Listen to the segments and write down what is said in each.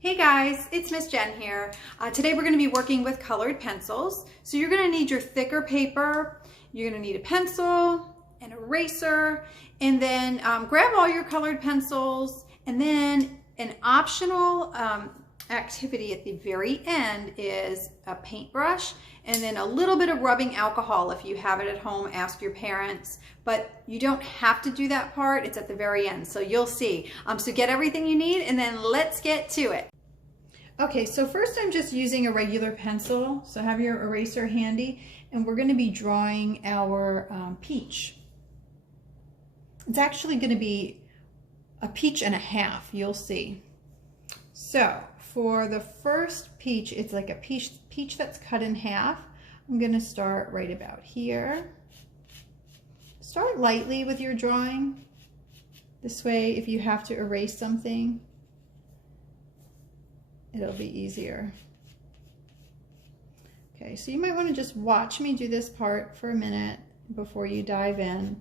Hey guys, it's Miss Jen here. Today we're going to be working with colored pencils. So you're going to need your thicker paper, you're going to need a pencil, an eraser, and then grab all your colored pencils, and then an optional activity at the very end is a paintbrush and then a little bit of rubbing alcohol. If you have it at home, ask your parents, but you don't have to do that part. It's at the very end, so you'll see. So get everything you need and then let's get to it. Okay, so first I'm just using a regular pencil, so have your eraser handy, and we're going to be drawing our peach. It's actually going to be a peach and a half, you'll see. So for the first peach, it's like a peach that's cut in half. I'm going to start right about here. Start lightly with your drawing. This way, if you have to erase something, it'll be easier. Okay, so you might want to just watch me do this part for a minute before you dive in.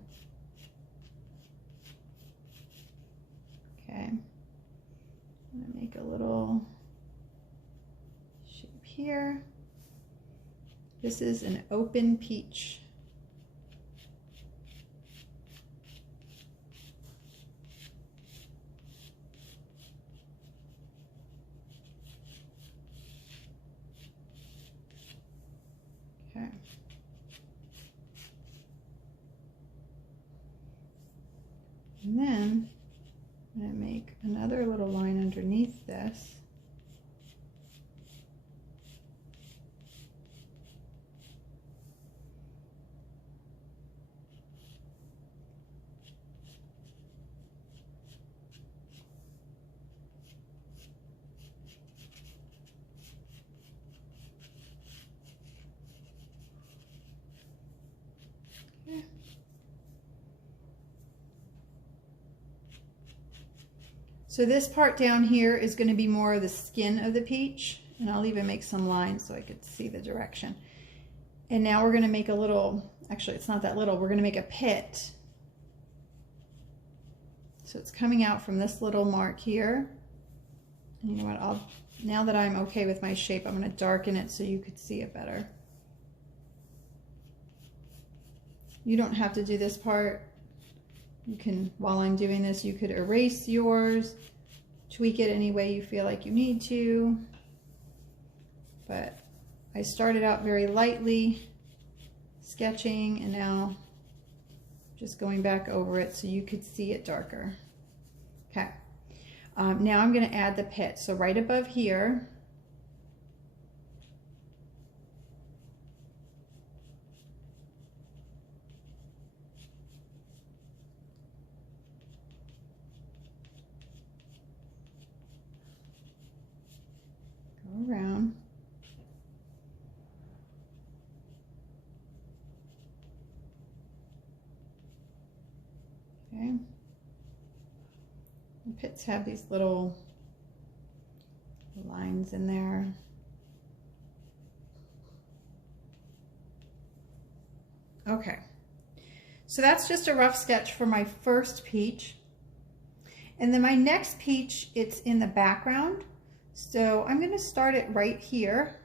Okay, I'm going to make a little shape here. This is an open peach. Okay. And then I'm going to make another little line underneath this. Okay. So this part down here is going to be more of the skin of the peach, and I'll even make some lines so I could see the direction. And now we're going to make a little, actually it's not that little, we're going to make a pit. So it's coming out from this little mark here. And you know what, now that I'm okay with my shape, I'm going to darken it so you could see it better. You don't have to do this part. You can, while I'm doing this, you could erase yours, tweak it any way you feel like you need to. But I started out very lightly sketching, and now just going back over it so you could see it darker. Okay, now I'm going to add the pit. So right above here, around. Okay. The pits have these little lines in there. Okay. So that's just a rough sketch for my first peach. And then my next peach, it's in the background. So I'm going to start it right here.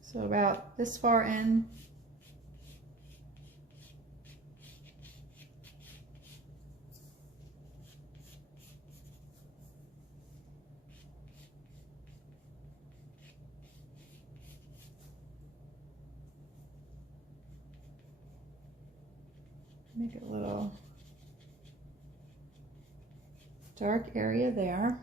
So about this far in. Make a little dark area there.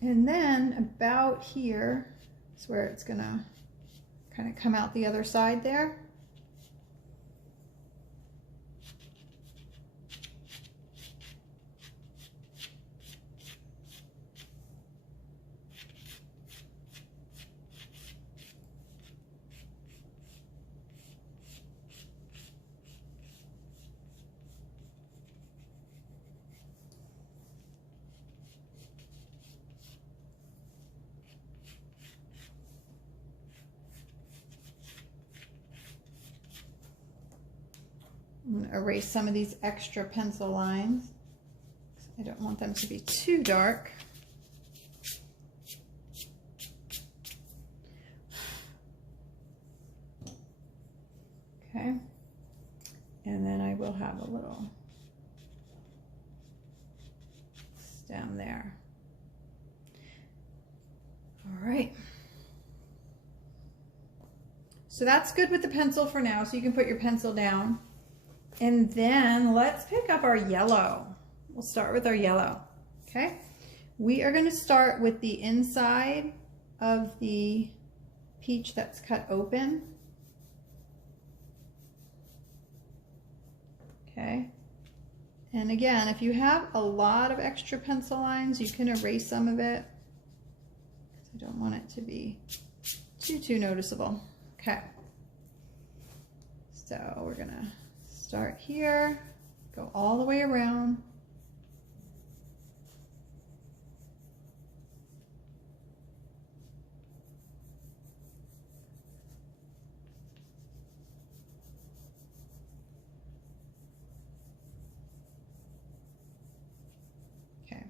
And then about here is where it's gonna kind of come out the other side there. going to erase some of these extra pencil lines. I don't want them to be too dark. Okay, and then I will have a little down there. All right. So that's good with the pencil for now, so you can put your pencil down. And then let's pick up our yellow. We'll start with our yellow, okay? We are gonna start with the inside of the peach that's cut open. Okay, and again, if you have a lot of extra pencil lines, you can erase some of it. I don't want it to be too noticeable. Okay, so we're gonna start here, go all the way around. Okay,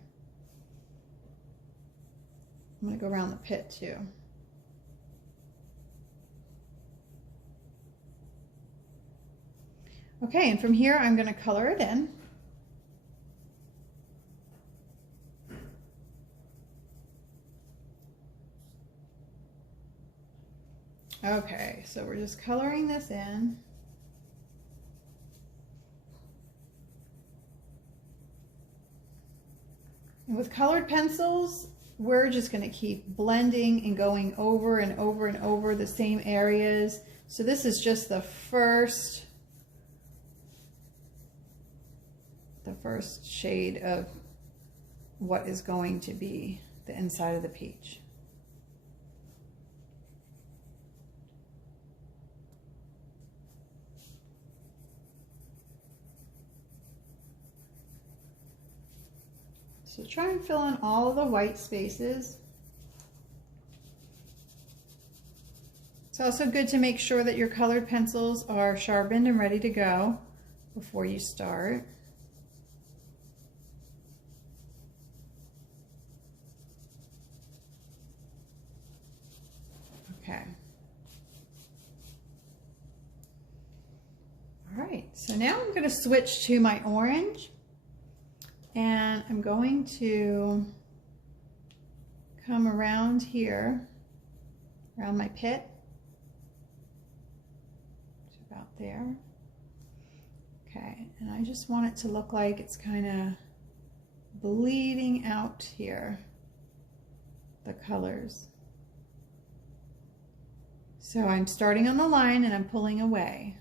I'm gonna go around the pit too. Okay, and from here I'm going to color it in. Okay, so we're just coloring this in. And with colored pencils, we're just going to keep blending and going over and over and over the same areas. So this is just the first shade of what is going to be the inside of the peach. So try and fill in all the white spaces. It's also good to make sure that your colored pencils are sharpened and ready to go before you start. Okay. All right, so now I'm going to switch to my orange, and I'm going to come around here, around my pit, to about there. Okay, and I just want it to look like it's kind of bleeding out here, the colors. So I'm starting on the line and I'm pulling away.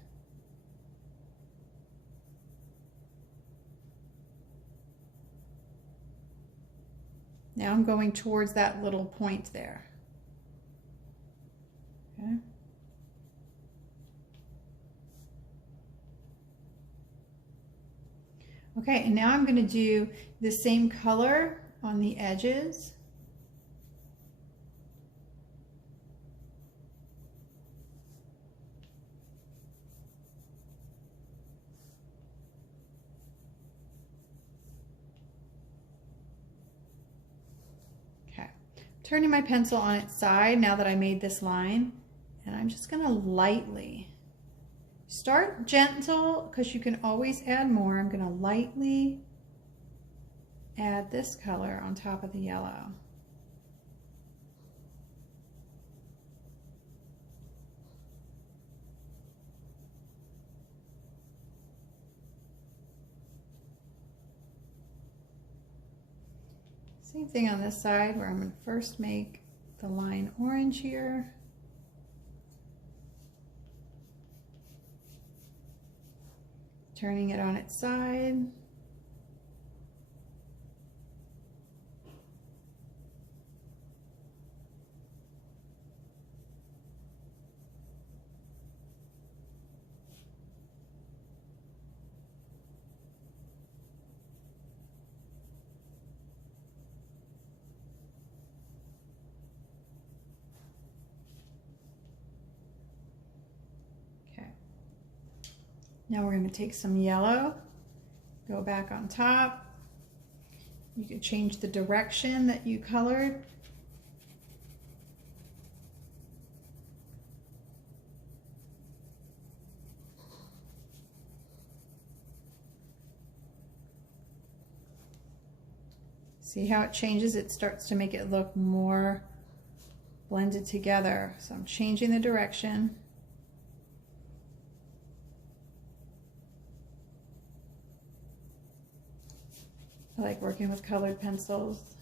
Now I'm going towards that little point there. Okay. Okay, and now I'm going to do the same color on the edges. Turning my pencil on its side now that I made this line, and I'm just going to lightly start gentle because you can always add more. I'm going to lightly add this color on top of the yellow. Same thing on this side, where I'm going to first make the line orange here. Turning it on its side. Now we're going to take some yellow, go back on top. You can change the direction that you colored. See how it changes? It starts to make it look more blended together. So I'm changing the direction. I like working with colored pencils.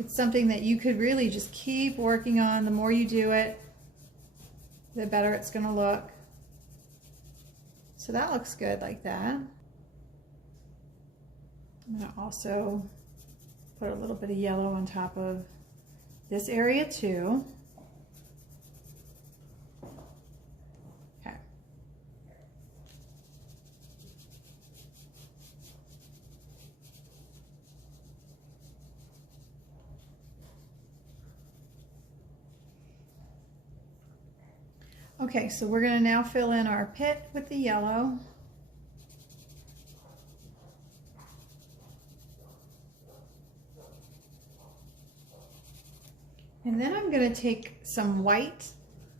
It's something that you could really just keep working on. The more you do it, the better it's going to look. So that looks good like that. I'm going to also put a little bit of yellow on top of this area too. Okay. Okay, so we're going to now fill in our pit with the yellow. And then I'm going to take some white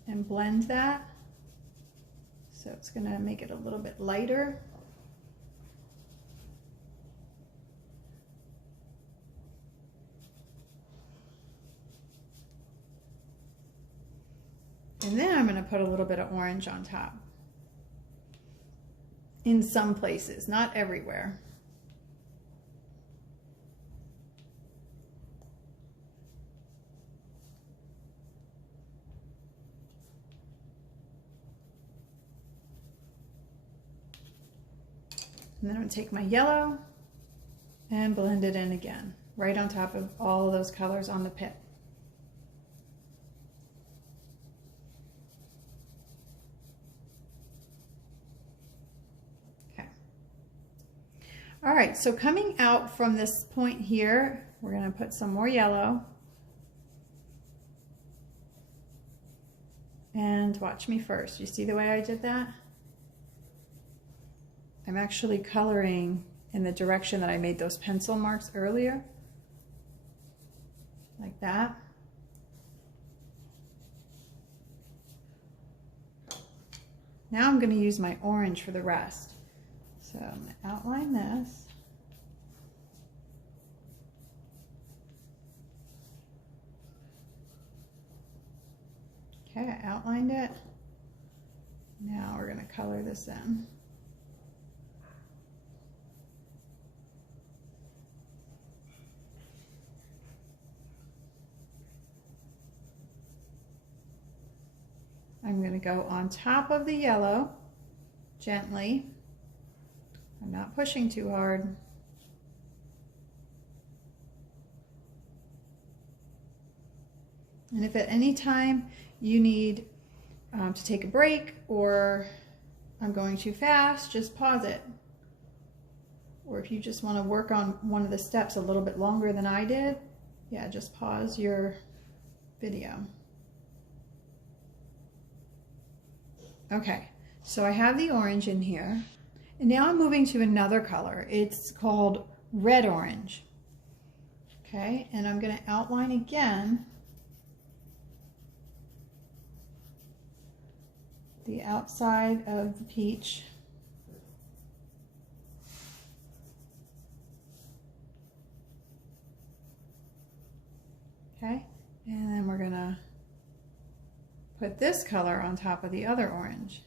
and blend that. So it's going to make it a little bit lighter. And then I'm going to put a little bit of orange on top. In some places, not everywhere. And then I'm going to take my yellow and blend it in again, right on top of all of those colors on the pit. Okay. All right, so coming out from this point here, we're going to put some more yellow. And watch me first. You see the way I did that? I'm actually coloring in the direction that I made those pencil marks earlier, like that. Now I'm going to use my orange for the rest. So I'm going to outline this. Okay, I outlined it. Now we're going to color this in. I'm going to go on top of the yellow, gently. I'm not pushing too hard. And if at any time you need to take a break or I'm going too fast, just pause it. Or if you just want to work on one of the steps a little bit longer than I did, yeah, just pause your video. Okay, so I have the orange in here, and now I'm moving to another color. It's called red orange. Okay, and I'm going to outline again the outside of the peach. Okay, and then we're going to put this color on top of the other orange.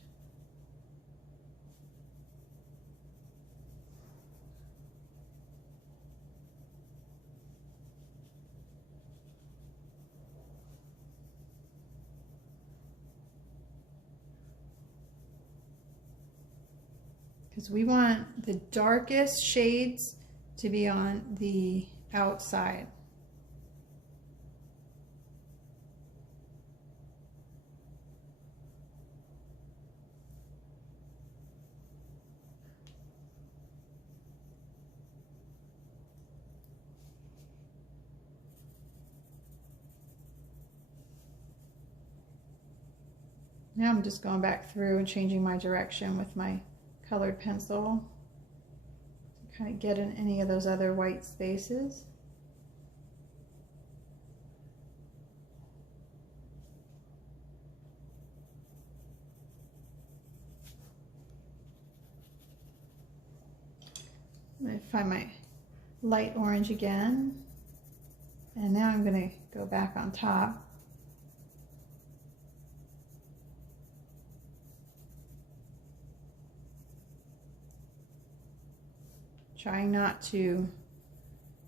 Because we want the darkest shades to be on the outside. Now I'm just going back through and changing my direction with my colored pencil. Kind of get in any of those other white spaces. I'm going to find my light orange again. And now I'm going to go back on top. Trying not to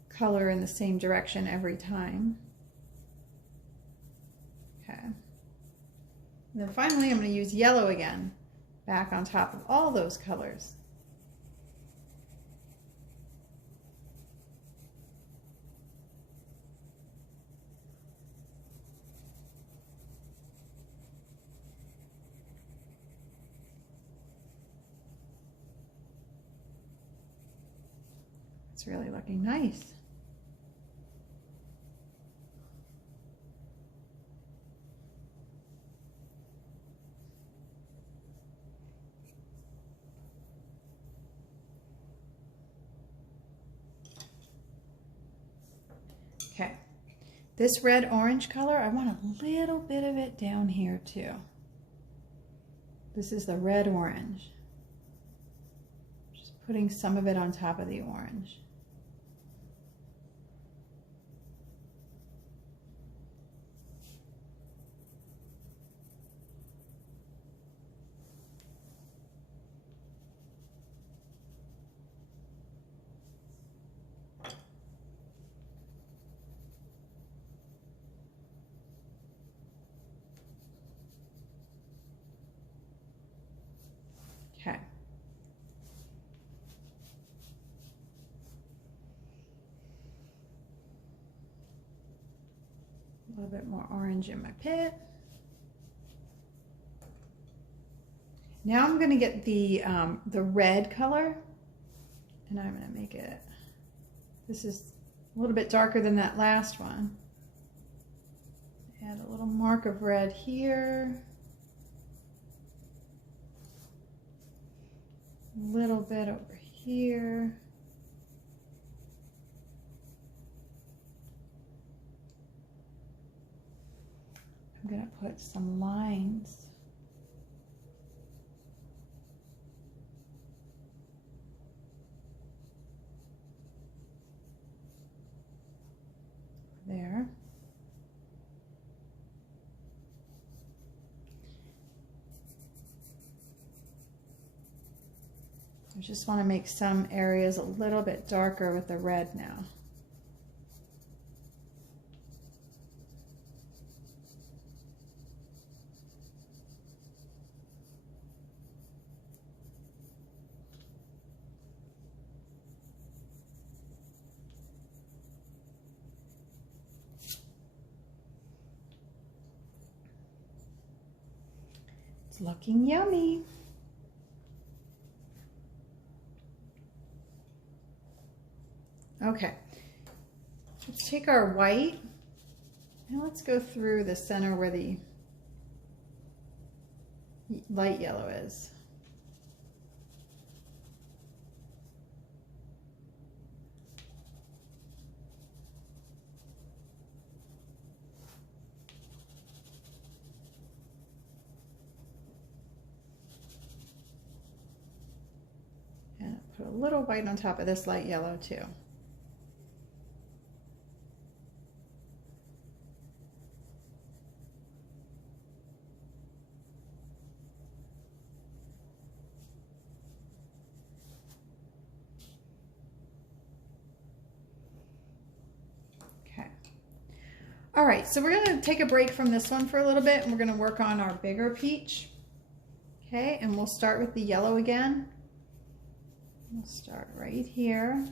color in the same direction every time. Okay. And then finally I'm going to use yellow again, back on top of all those colors. It's really looking nice. Okay, this red-orange color, I want a little bit of it down here too. This is the red-orange. Just putting some of it on top of the orange. Okay. A little bit more orange in my pit. Now I'm going to get the red color, and I'm going to make it, this is a little bit darker than that last one. Add a little mark of red here. A little bit over here. I'm going to put some lines. There. I just want to make some areas a little bit darker with the red now. It's looking yummy. Okay, let's take our white and let's go through the center where the light yellow is. And put a little white on top of this light yellow too. All right, so we're going to take a break from this one for a little bit and we're going to work on our bigger peach. Okay, and we'll start with the yellow again. We'll start right here.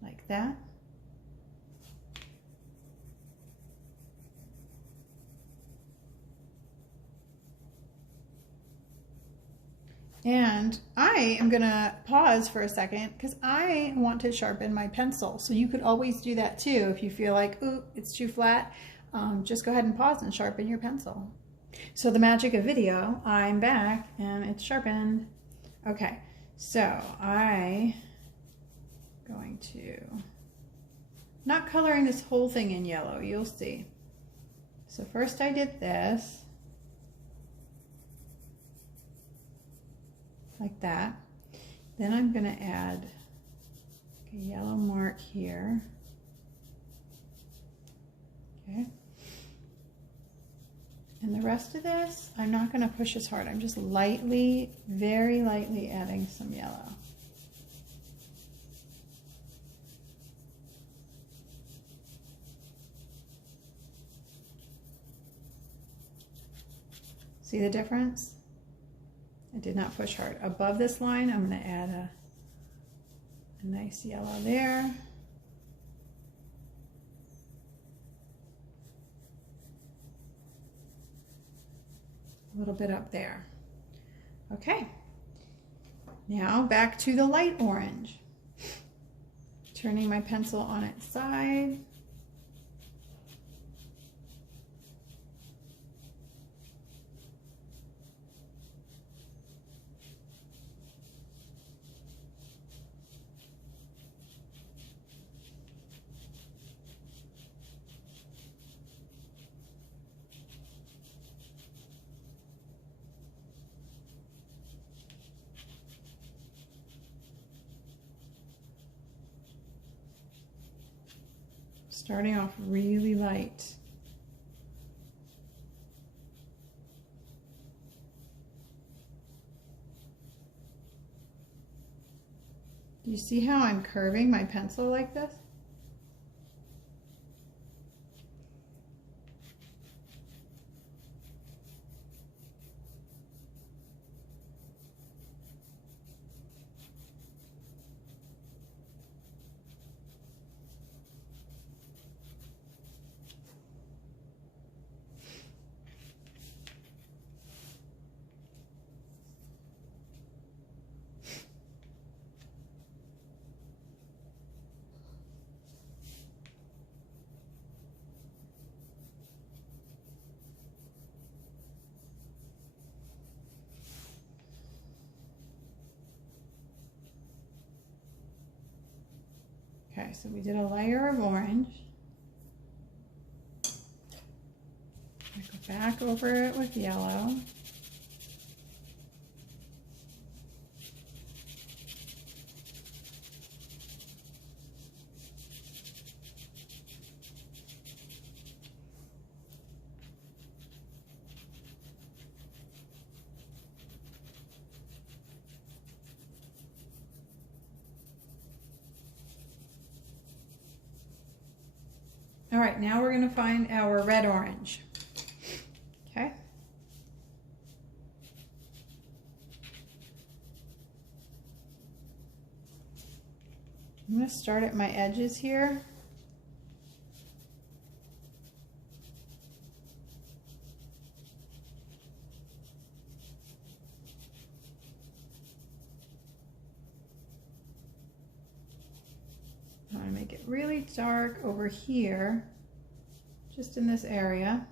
Like that. And I am gonna pause for a second because I want to sharpen my pencil. So you could always do that too. If you feel like, ooh, it's too flat, just go ahead and pause and sharpen your pencil. So the magic of video, I'm back and it's sharpened. Okay, so I'm going to, not coloring this whole thing in yellow, you'll see. So first I did this, like that. Then I'm going to add a yellow mark here. Okay. And the rest of this, I'm not going to push as hard. I'm just lightly, very lightly adding some yellow. See the difference? I did not push hard. Above this line, I'm going to add a nice yellow there. A little bit up there. Okay. Now back to the light orange. Turning my pencil on its side. Starting off really light. Do you see how I'm curving my pencil like this? Okay, so we did a layer of orange. I go back over it with yellow. All right, now we're going to find our red orange. Okay. I'm going to start at my edges here. I'm going to make it really dark over here, just in this area.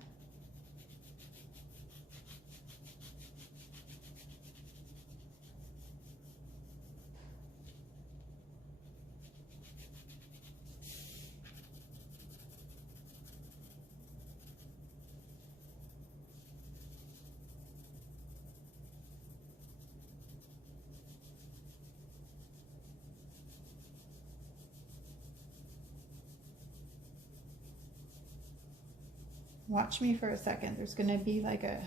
Watch me for a second. There's going to be like a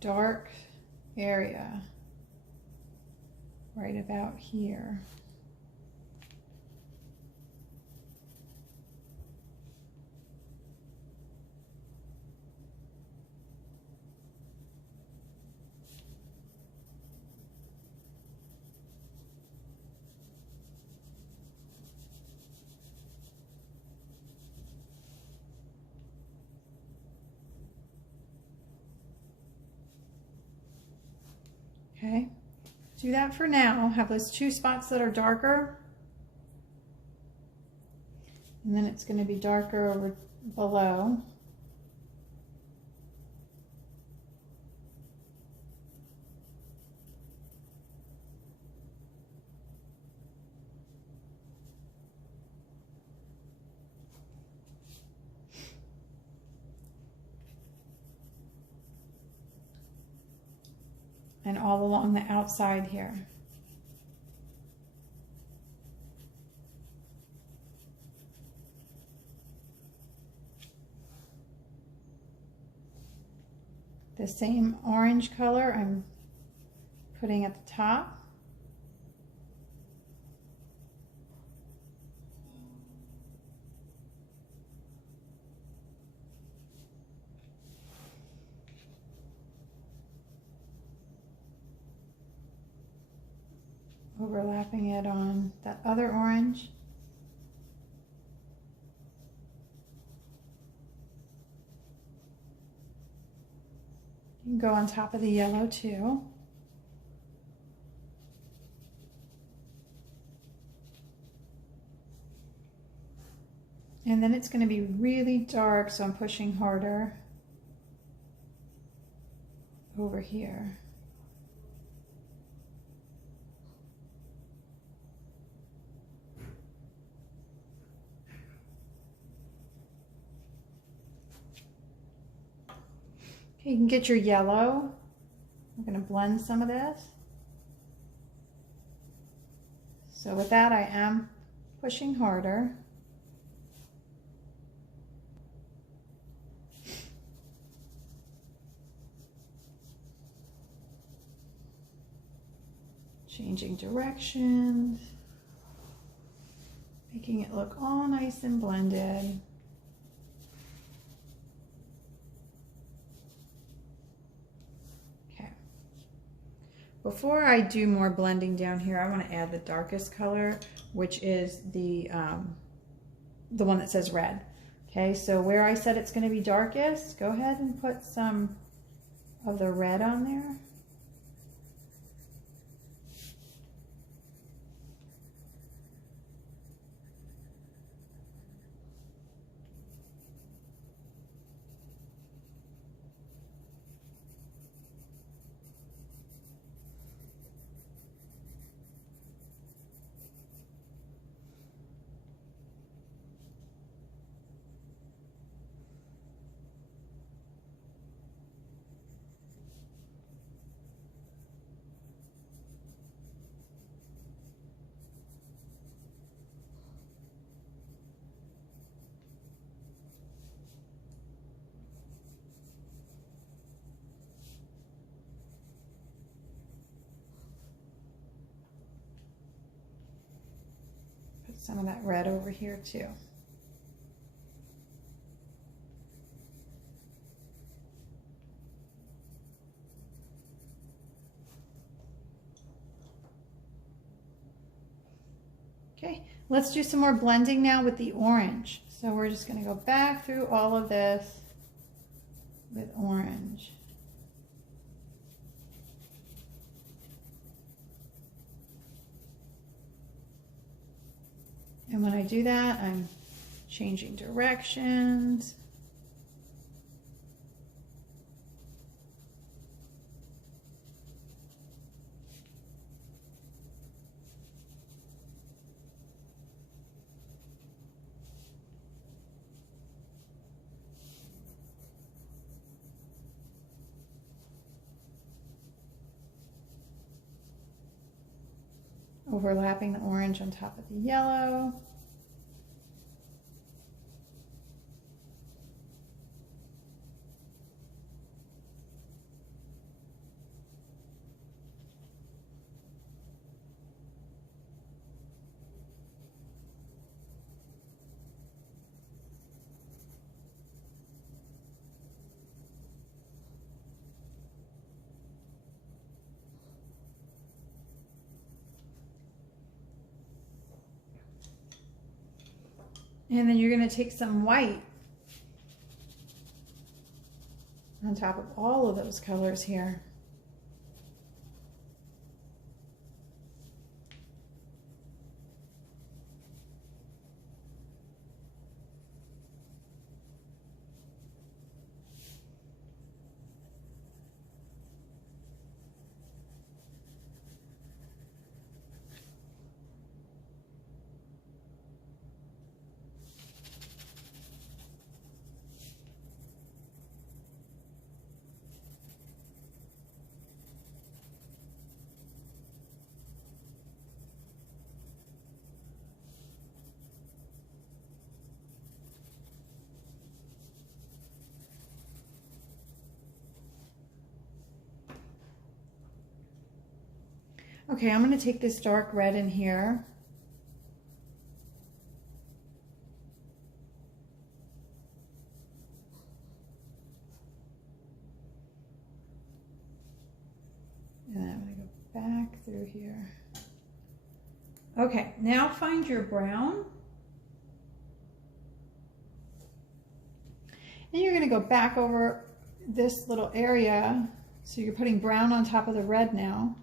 dark area right about here. Okay, do that for now. Have those two spots that are darker. And then it's going to be darker over below. And all along the outside here. The same orange color I'm putting at the top. Overlapping it on that other orange. You can go on top of the yellow too. And then it's going to be really dark, so I'm pushing harder over here. Okay, you can get your yellow. I'm going to blend some of this. So with that, I am pushing harder. Changing directions, making it look all nice and blended. Okay. Before I do more blending down here, I want to add the darkest color, which is the one that says red. Okay, so where I said it's going to be darkest, go ahead and put some of the red on there. Some of that red over here too. Okay, let's do some more blending now with the orange. So we're just going to go back through all of this with orange. And when I do that, I'm changing directions. Overlapping the orange on top of the yellow. And then you're going to take some white on top of all of those colors here. Okay, I'm going to take this dark red in here. And then I'm going to go back through here. Okay, now find your brown. And you're going to go back over this little area. So you're putting brown on top of the red now.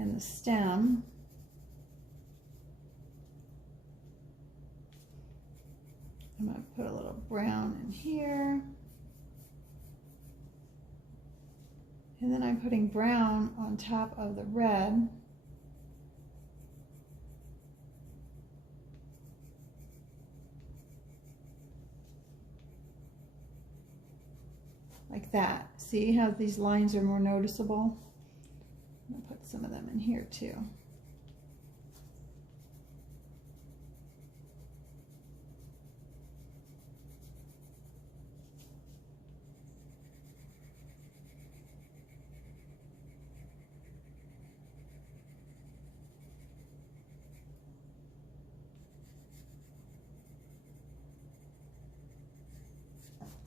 And the stem. I'm going to put a little brown in here. And then I'm putting brown on top of the red. Like that. See how these lines are more noticeable? I'm going to put some of them in here too.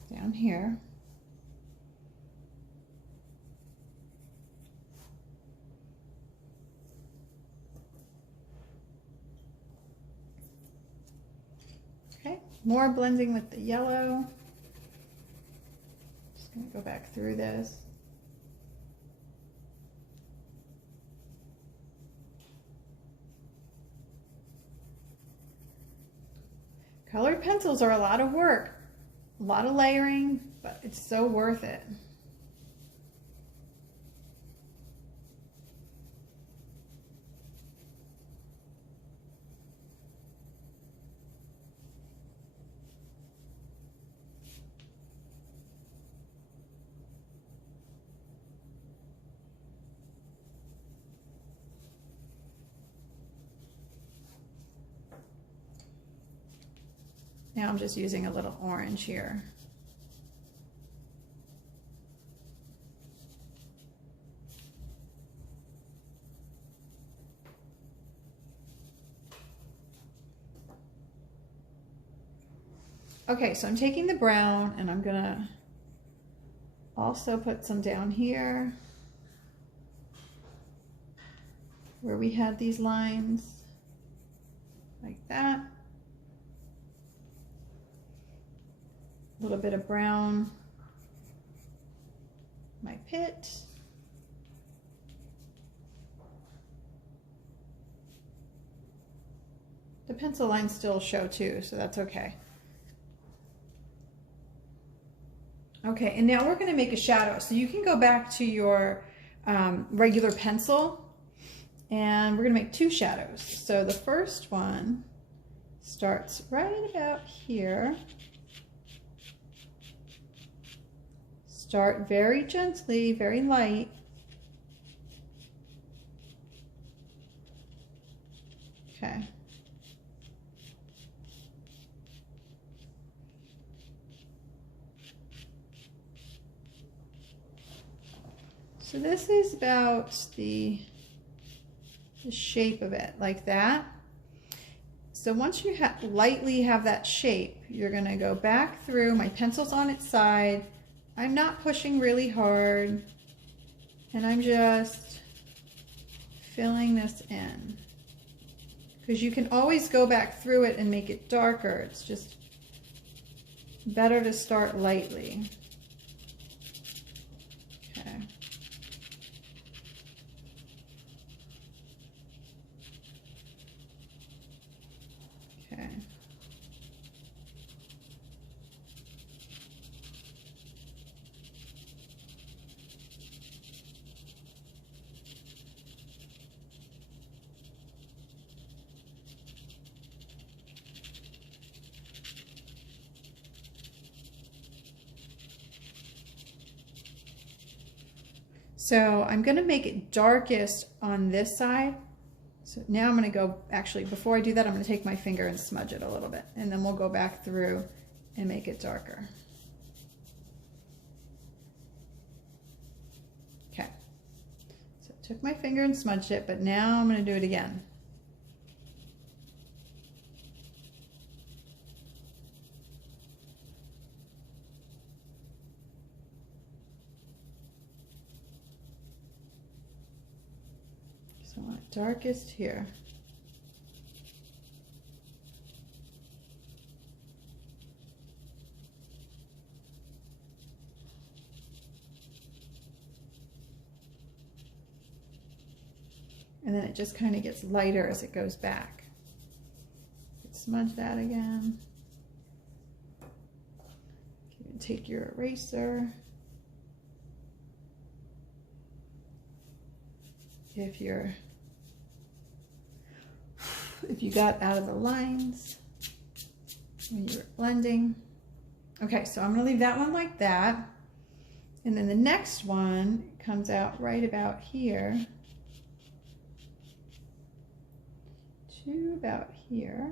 Down here. Okay, more blending with the yellow. Just going to go back through this. Colored pencils are a lot of work. A lot of layering, but it's so worth it. Now I'm just using a little orange here. Okay, so I'm taking the brown and I'm gonna also put some down here where we had these lines, like that. A little bit of brown, my pit. The pencil lines still show too, so that's okay. Okay, and now we're going to make a shadow. So you can go back to your regular pencil and we're going to make two shadows. So the first one starts right about here. Start very gently, very light. Okay. So this is about the shape of it, like that. So once you lightly have that shape, you're going to go back through. My pencil's on its side. I'm not pushing really hard, and I'm just filling this in. Because you can always go back through it and make it darker. It's just better to start lightly. Okay. Okay. So I'm going to make it darkest on this side. So now I'm going to go, actually, before I do that, I'm going to take my finger and smudge it a little bit. And then we'll go back through and make it darker. took my finger and smudged it, but now I'm going to do it again. So I want it darkest here. And then it just kind of gets lighter as it goes back. Smudge that again. You can take your eraser. If you got out of the lines when you were blending. Okay, so I'm gonna leave that one like that. And then the next one comes out right about here to about here.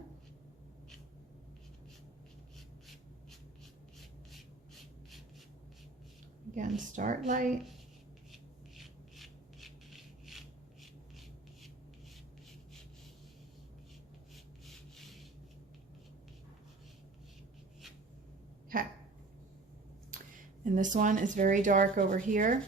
Again, start light. Okay. And this one is very dark over here.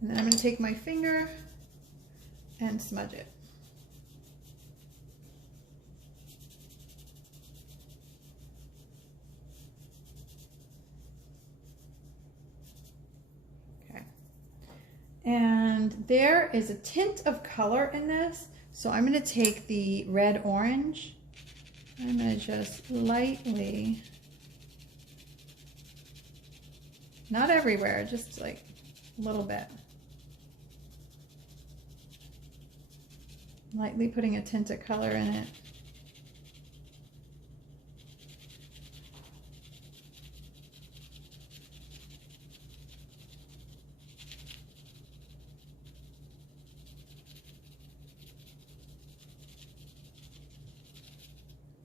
And then I'm going to take my finger and smudge it. Okay. And there is a tint of color in this. So I'm going to take the red orange. I'm going to just lightly, not everywhere, just like a little bit. Lightly putting a tint of color in it.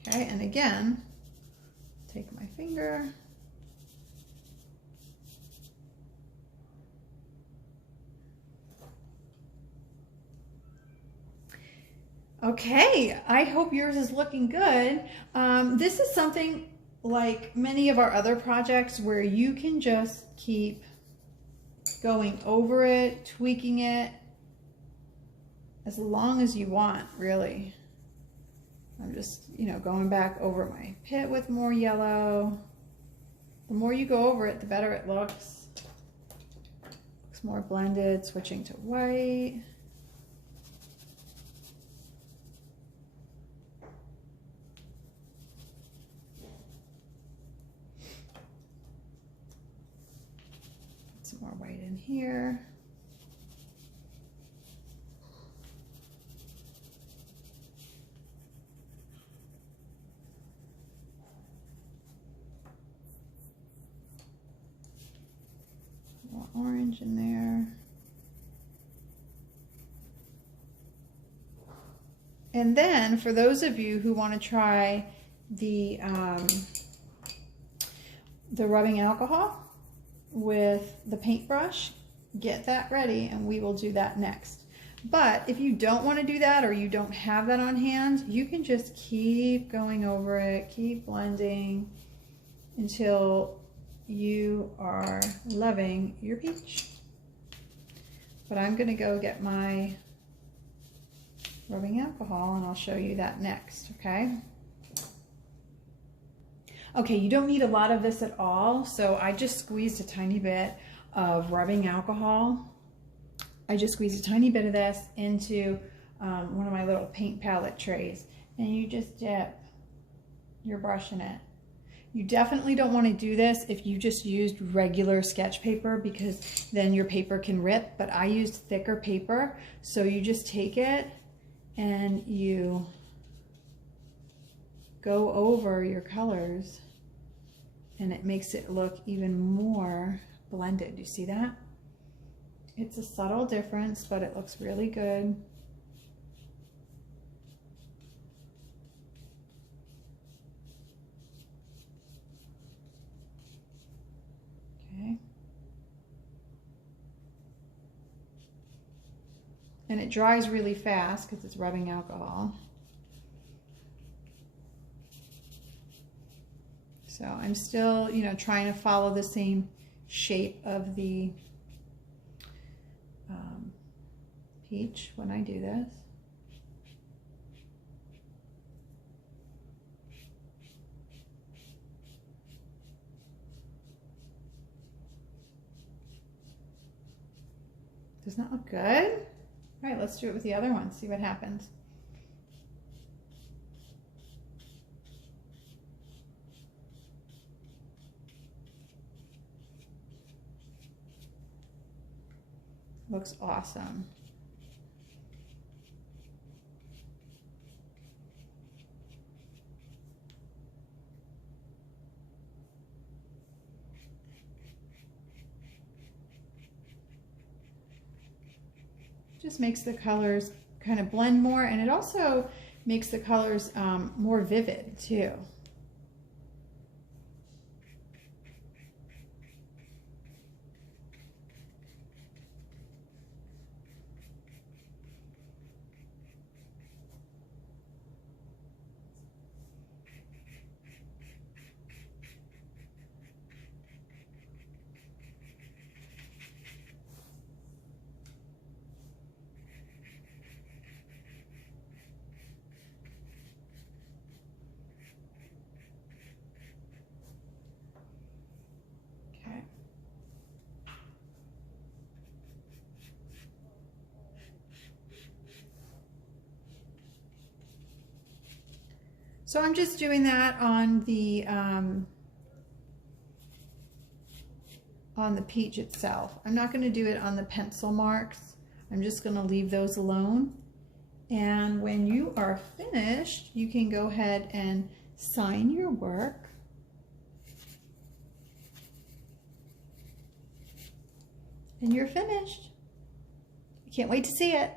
Okay, and again, take my finger. Okay, I hope yours is looking good. This is something like many of our other projects where you can just keep going over it, tweaking it as long as you want, really. I'm just, going back over my pit with more yellow. The more you go over it, the better it looks. Looks more blended, switching to white. Some more white in here. More orange in there. And then for those of you who want to try the rubbing alcohol with the paintbrush, get that ready and we will do that next. But if you don't want to do that or you don't have that on hand, you can just keep going over it, keep blending until you are loving your peach. But I'm going to go get my rubbing alcohol and I'll show you that next, okay? Okay, you don't need a lot of this at all, so I just squeezed a tiny bit of rubbing alcohol. I just squeezed a tiny bit of this into one of my little paint palette trays, and you just dip you're brushing it. You definitely don't want to do this if you just used regular sketch paper, because then your paper can rip, but I used thicker paper. So you just take it and you go over your colors and it makes it look even more blended. You see that? It's a subtle difference, but it looks really good. Okay. And it dries really fast because it's rubbing alcohol. So I'm still, you know, trying to follow the same shape of the peach when I do this. Doesn't that look good? All right, let's do it with the other one, see what happens. Looks awesome. Just makes the colors kind of blend more, and it also makes the colors more vivid too. So I'm just doing that on the peach itself. I'm not going to do it on the pencil marks. I'm just going to leave those alone. And when you are finished, you can go ahead and sign your work. And you're finished. I can't wait to see it.